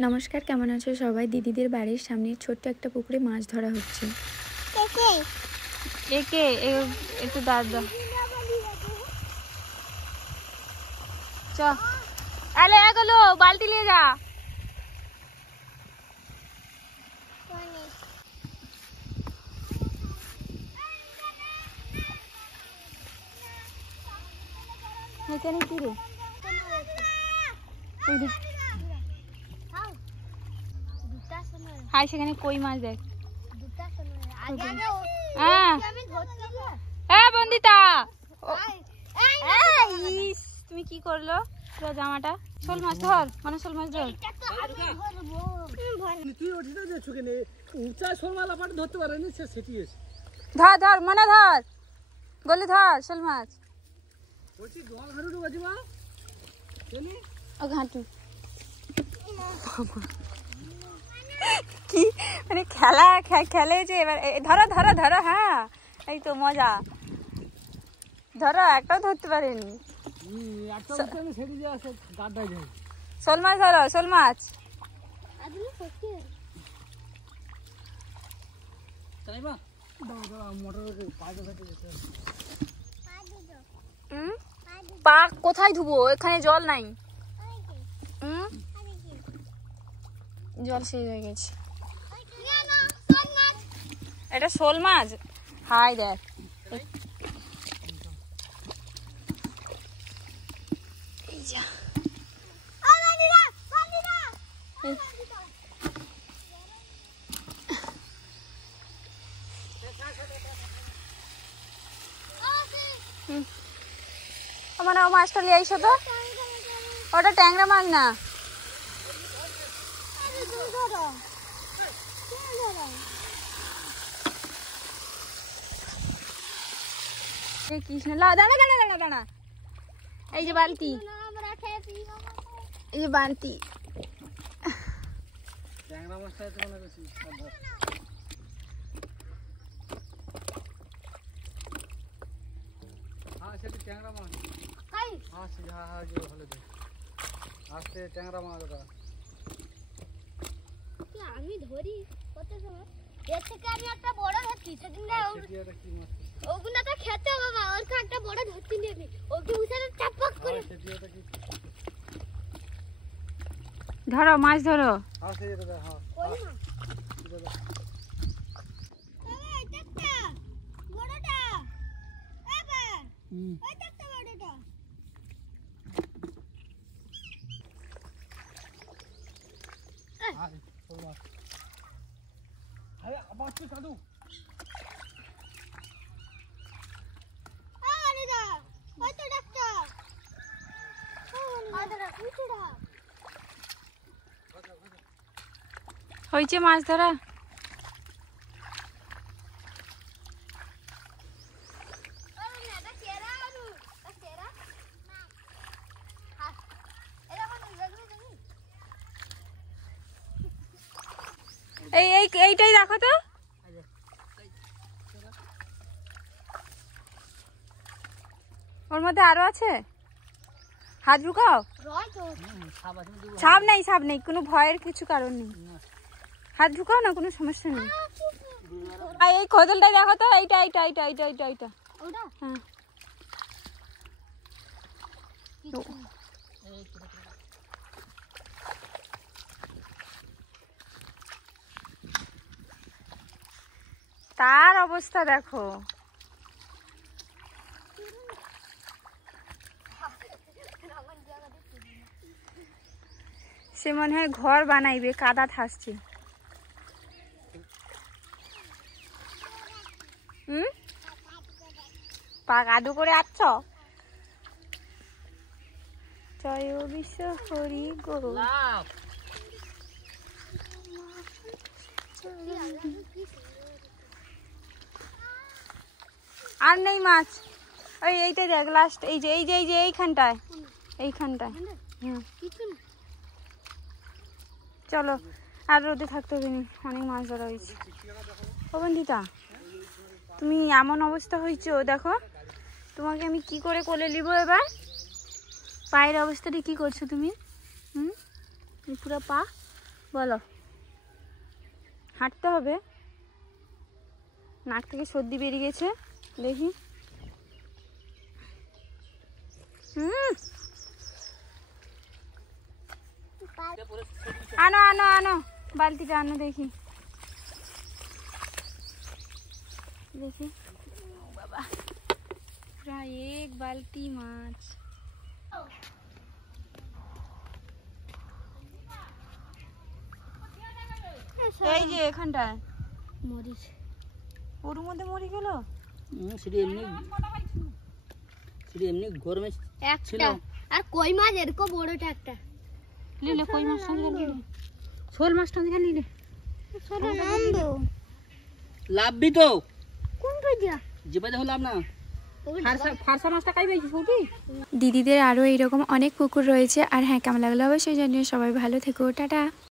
নমস্কার, কেমন আছো সবাই? দিদিদের বাড়ির সামনে ছোট্ট একটা পুকুরে মাছ ধরা হচ্ছে। একটু দাদা চ আলে এগুলো বালতি নিয়ে যা। এখানে কি রে? হাই, সেখানে কই মাছ দেখ। হ্যাঁ বন্দিতা, তুমি কি করলো জামাটা? শোল মাছ ধর, মানে শোল মাছ ধর। ধর ধর মনে ধর, গলি ধর শোল মাছ। ও ঘাটু কি মানে খেলা খেলে যে এবার ধরো ধরো ধরো। হ্যাঁ এই তো মজা, ধরো একটাও ধরতে পারেনি। শোল মাছ ধরো, শোল মাছ। পা কোথায় ধুবো? এখানে জল নাই, জল শেষ হয়ে গেছে। এটা শোল মাছ। হাই দেখ, আমার মাছটা নিয়ে আইসো তো। ওটা ট্যাংরা মাছ না। কৃষ্ণ দাঁড়া দাঁড়া দাঁড়া দাঁড়া, এই যে বালতি, এই যে বালতি। আমি ধরি কত সময় এর থেকে আমি একটা বড় ধরছি সেদিন ওগুলোটা খেতে বাবা, ওর একটা বড় ধরছি নি আমি, ওকে উঠাতে চাপক করে ধরো মাছ ধরো। হয়েছে মাছ ধরা। এইটাই দেখো তো, ওর মধ্যে আরো আছে। হাত ঢুকাও। সাপ নেই, কোনো ভয়ের কিছু কারণ নেই। হাত ঢুকাও না, কোনো সমস্যা নেই। এই খোদলটা দেখো তো, এইটা এইটা এইটা এইটা এইটা এইটা। হ্যাঁ তার অবস্থা দেখো। সে মনে হয় ঘর বানাইবে, কাদা থাকছে। পা কাদু করে আছ। জয় বিশ্ব হরি গো। আর নেই মাছ। ওই এইটা দেখ লাস্ট, এই যে এই যে এই যে এইখানটায়, এইখানটায়। চলো, আর রোদে থাকতে হবে না, অনেক মাছ ধরা হয়েছে। ও বন্দিতা, তুমি এমন অবস্থা হয়েছে দেখো, তোমাকে আমি কি করে কোলে নিব এবার? পায়ের অবস্থাটা কি করছো তুমি? পুরো পা বলো। হাঁটতে হবে, নাক থেকে সর্দি বেরিয়ে গেছে দেখি। আনো আনো আনো, বালতিটা আনো দেখি দেখি। বাবা, প্রায় 1 বালতি মাছ। এই যে এখানটায় মরিচ, ওর মধ্যে মরে গেল। সেটা এমনি গরমে একটা আর কই মাছ এরকম বড়টা একটা লিলে, কই মাছ টান নিলে, শোল মাছ টান নিলে। ছোট নামবো লাভবি তো কোন পাইয়া যে পাইতে হলাম না। ফারসা মাছটা কাই পেয়েছিস বৌদি? দিদিদের আরও এইরকম অনেক পুকুর রয়েছে। আর হ্যাঁ, কেমন লাগলো অবশ্যই জানিও। সবাই ভালো থেকো, টাটা।